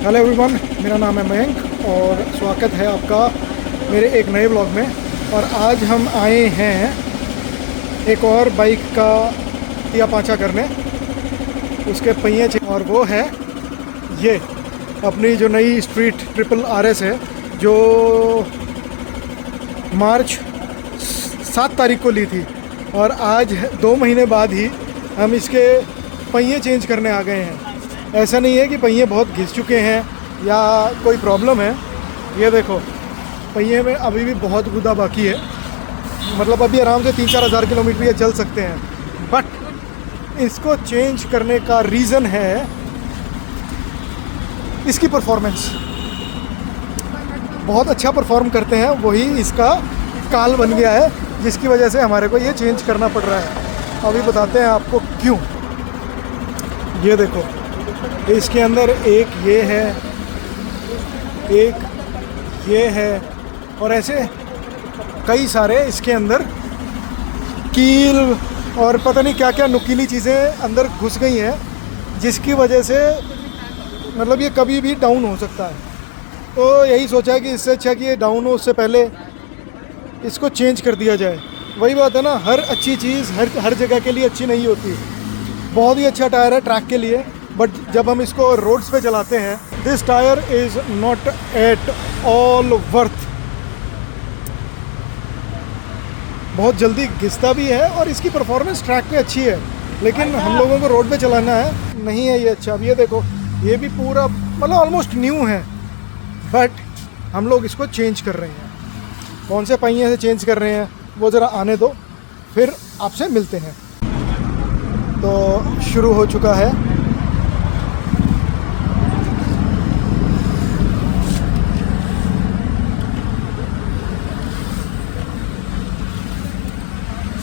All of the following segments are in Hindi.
हेलो एवरीवन, मेरा नाम है मयंक और स्वागत है आपका मेरे एक नए ब्लॉग में। और आज हम आए हैं एक और बाइक का तिया पाँचा करने, उसके पहिए और वो है ये अपनी जो नई स्ट्रीट ट्रिपल RS है, जो मार्च 7 तारीख को ली थी। और आज 2 महीने बाद ही हम इसके पहिए चेंज करने आ गए हैं। ऐसा नहीं है कि पहिए बहुत घिस चुके हैं या कोई प्रॉब्लम है। ये देखो, पहिए में अभी भी बहुत गुदा बाकी है, मतलब अभी आराम से 3-4 हज़ार किलोमीटर ये चल सकते हैं। बट इसको चेंज करने का रीज़न है इसकी परफॉर्मेंस। बहुत अच्छा परफॉर्म करते हैं, वही इसका काल बन गया है, जिसकी वजह से हमारे को ये चेंज करना पड़ रहा है। अभी बताते हैं आपको क्यों। ये देखो, इसके अंदर एक ये है, एक ये है, और ऐसे कई सारे इसके अंदर कील और पता नहीं क्या क्या नुकीली चीज़ें अंदर घुस गई हैं, जिसकी वजह से मतलब ये कभी भी डाउन हो सकता है। तो यही सोचा है कि इससे अच्छा कि ये डाउन हो उससे पहले इसको चेंज कर दिया जाए। वही बात है ना, हर अच्छी चीज़ हर जगह के लिए अच्छी नहीं होती। बहुत ही अच्छा टायर है ट्रैक के लिए, बट जब हम इसको रोड्स पे चलाते हैं, this tyre is not at all worth. बहुत जल्दी घिसता भी है और इसकी परफॉर्मेंस ट्रैक पे अच्छी है, लेकिन हम लोगों को रोड पे चलाना है, नहीं है ये अच्छा। अब ये देखो, ये भी पूरा मतलब ऑलमोस्ट न्यू है, बट हम लोग इसको चेंज कर रहे हैं। कौन से पहिए से चेंज कर रहे हैं वो ज़रा आने दो, फिर आपसे मिलते हैं। तो शुरू हो चुका है।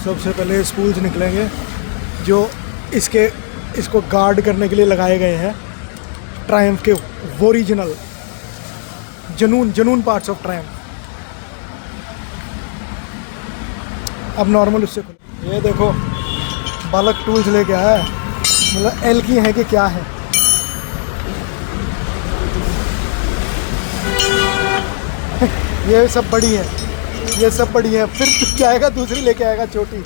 सबसे पहले स्पूल्स निकलेंगे जो इसको गार्ड करने के लिए लगाए गए हैं। ट्रायम्फ के original Junoon parts of Triumph. अब नॉर्मल उससे खुले। ये देखो, बालक टूल्स लेके आया है, मतलब एल की है कि क्या है। ये सब बड़ी है, ये सब बड़ी है। फिर क्या आएगा, दूसरी लेके आएगा छोटी,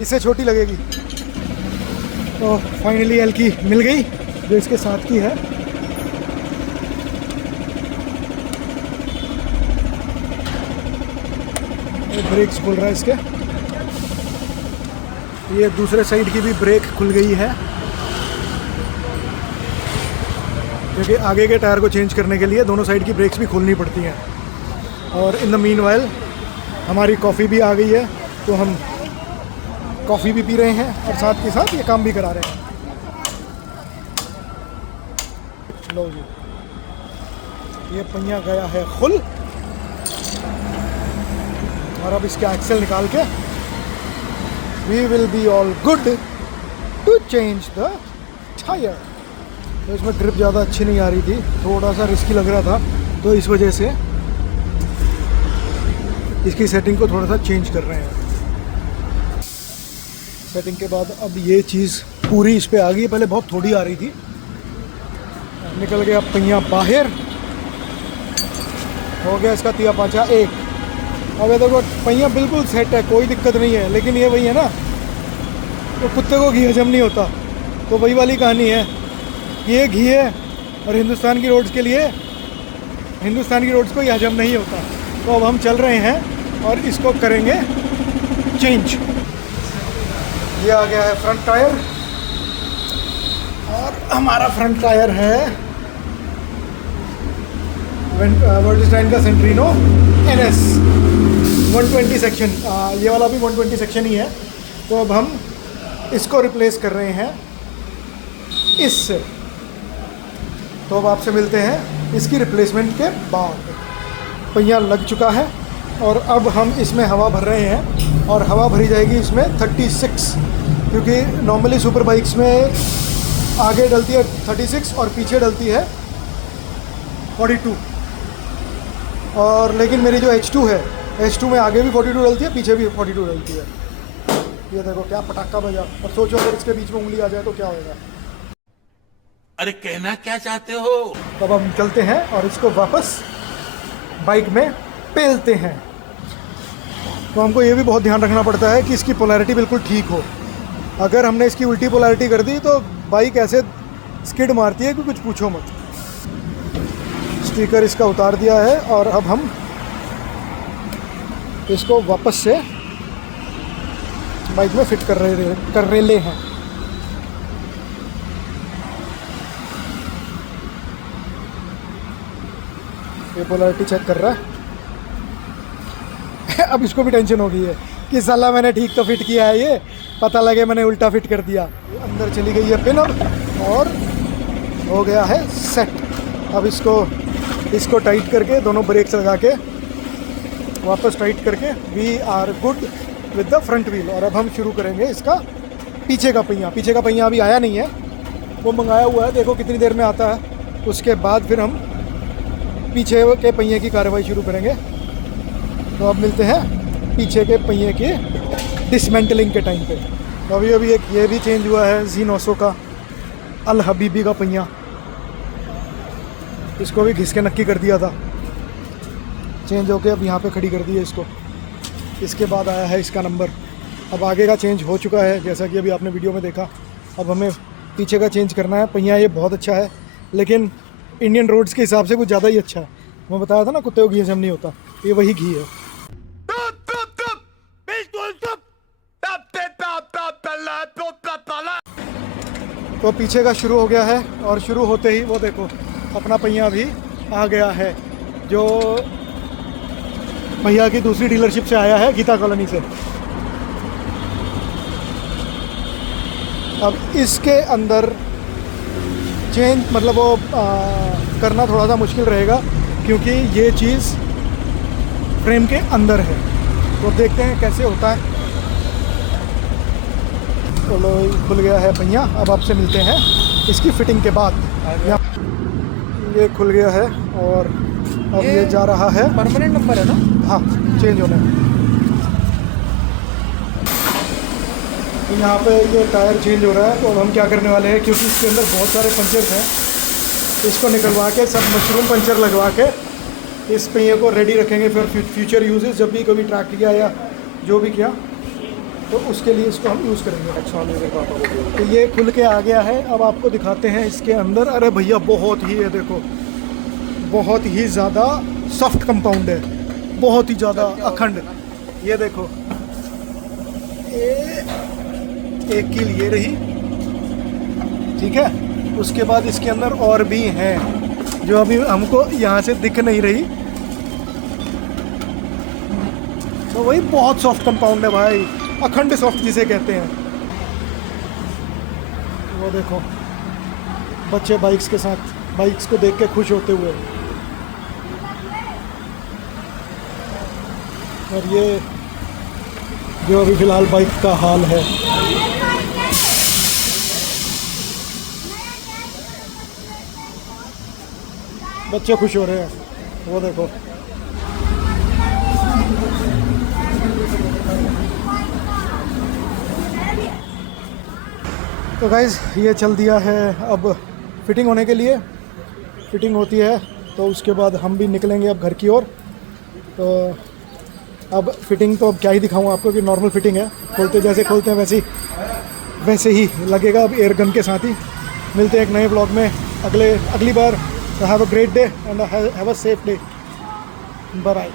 इससे छोटी लगेगी। तो फाइनली एल की मिल गई जो इसके साथ की है। ब्रेक्स खुल रहा है इसके। ये दूसरे साइड की भी ब्रेक खुल गई है, क्योंकि आगे के टायर को चेंज करने के लिए दोनों साइड की ब्रेक्स भी खोलनी पड़ती हैं। और इन द मीनवाइल हमारी कॉफ़ी भी आ गई है, तो हम कॉफ़ी भी पी रहे हैं और साथ के साथ ये काम भी करा रहे हैं। लो जी, ये पहिया गया है खुल, और अब इसके एक्सेल निकाल के we will be all good to change the tire। तो इसमें ग्रिप ज़्यादा अच्छी नहीं आ रही थी, थोड़ा सा रिस्की लग रहा था, तो इस वजह से इसकी सेटिंग को थोड़ा सा चेंज कर रहे हैं। सेटिंग के बाद अब ये चीज़ पूरी इस पे आ गई। पहले बहुत थोड़ी आ रही थी, निकल गया पहिया बाहर, हो गया इसका तिया पाँचा एक। अब ये देखो, पहिया बिल्कुल सेट है, कोई दिक्कत नहीं है। लेकिन ये वही है ना, तो कुत्ते को घी हजम नहीं होता, तो वही वाली कहानी है। ये घी है और हिंदुस्तान की रोड्स के लिए, हिंदुस्तान की रोड्स को ये हजम नहीं होता। तो अब हम चल रहे हैं और इसको करेंगे चेंज। ये आ गया है फ्रंट टायर, और हमारा फ्रंट टायर है वर्टिस्टाइन का सेंट्रीनो NS 120 सेक्शन। ये वाला भी 120 सेक्शन ही है। तो अब हम इसको रिप्लेस कर रहे हैं इससे। तो अब आपसे मिलते हैं इसकी रिप्लेसमेंट के बाद। पहिया लग चुका है और अब हम इसमें हवा भर रहे हैं, और हवा भरी जाएगी इसमें 36, क्योंकि नॉर्मली सुपर बाइक्स में आगे डलती है 36 और पीछे डलती है 42। और लेकिन मेरी जो H2 है, H2 में आगे भी 42 डलती है, पीछे भी 42 डलती है। ये देखो क्या पटाखा बजा, और सोचो अगर इसके बीच में उंगली आ जाए तो क्या होगा। अरे कहना क्या चाहते हो? तब हम चलते हैं और इसको वापस बाइक में पेलते हैं। तो हमको ये भी बहुत ध्यान रखना पड़ता है कि इसकी पोलैरिटी बिल्कुल ठीक हो। अगर हमने इसकी उल्टी पोलैरिटी कर दी तो बाइक ऐसे स्किड मारती है कि कुछ पूछो मत। स्टिकर इसका उतार दिया है और अब हम इसको वापस से बाइक में फिट कर रहे हैं। ये पोलैरिटी चेक कर रहा है। अब इसको भी टेंशन हो गई है कि साला मैंने ठीक तो फिट किया है, ये पता लगे मैंने उल्टा फिट कर दिया। अंदर चली गई है पिन और हो गया है सेट। अब इसको टाइट करके दोनों ब्रेक्स लगा के वापस टाइट करके we are good with the front wheel. और अब हम शुरू करेंगे इसका पीछे का पहिया अभी आया नहीं है, वो मंगाया हुआ है, देखो कितनी देर में आता है। उसके बाद फिर हम पीछे के पहिए की कार्रवाई शुरू करेंगे। तो अब मिलते हैं पीछे के पहिए के डिसमेंटलिंग के टाइम पे। तो अभी एक ये भी चेंज हुआ है Z900 का अल हबीबी का पहिया, इसको भी घिस के नक्की कर दिया था, चेंज होके अब यहाँ पे खड़ी कर दी है इसको। इसके बाद आया है इसका नंबर। अब आगे का चेंज हो चुका है जैसा कि अभी आपने वीडियो में देखा। अब हमें पीछे का चेंज करना है। पहिया ये बहुत अच्छा है लेकिन इंडियन रोड्स के हिसाब से कुछ ज़्यादा ही अच्छा है। मैं बताया था ना कुत्ते को घी हजम नहीं होता, ये वही घी है। तो पीछे का शुरू हो गया है और शुरू होते ही वो देखो अपना पहिया भी आ गया है, जो भैया की दूसरी डीलरशिप से आया है, गीता कॉलोनी से। अब इसके अंदर चेंज मतलब वो करना थोड़ा सा मुश्किल रहेगा क्योंकि ये चीज़ फ्रेम के अंदर है। तो देखते हैं कैसे होता है। चलो खुल गया है पहिया। अब आपसे मिलते हैं इसकी फिटिंग के बाद। ये खुल गया है और अब ये जा रहा है। परमानेंट नंबर है ना? हाँ, चेंज होने। यहाँ पे ये टायर चेंज हो रहा है। तो अब हम क्या करने वाले हैं, क्योंकि इसके अंदर बहुत सारे पंचर्स हैं, इसको निकलवा के सब मशरूम पंचर लगवा के इस पहिए को रेडी रखेंगे फिर फ्यूचर यूजेस। जब भी कभी ट्रैक किया या जो भी किया तो उसके लिए इसको हम यूज़ करेंगे। तो ये खुल के आ गया है। अब आपको दिखाते हैं इसके अंदर। अरे भैया बहुत ही है, देखो बहुत ही ज़्यादा सॉफ्ट कंपाउंड है, बहुत ही ज़्यादा अखंड। ये देखो एक कील ये रही, ठीक है। उसके बाद इसके अंदर और भी हैं जो अभी हमको यहाँ से दिख नहीं रही। तो वही बहुत सॉफ्ट कंपाउंड है भाई, अखंड सॉफ्ट जिसे कहते हैं। वो देखो बच्चे बाइक्स के साथ बाइक्स को देख के खुश होते हुए। और ये जो अभी फ़िलहाल बाइक का हाल है। बच्चे खुश हो रहे हैं, वो देखो। तो गाइज़ ये चल दिया है अब फिटिंग होने के लिए। फिटिंग होती है तो उसके बाद हम भी निकलेंगे अब घर की ओर। तो अब फिटिंग तो अब क्या ही दिखाऊं आपको कि नॉर्मल फिटिंग है, खोलते जैसे खोलते हैं वैसे ही लगेगा अब एयर गन के साथ ही। मिलते हैं एक नए ब्लॉग में अगली बार। Have a great day and have a safe day. Bye.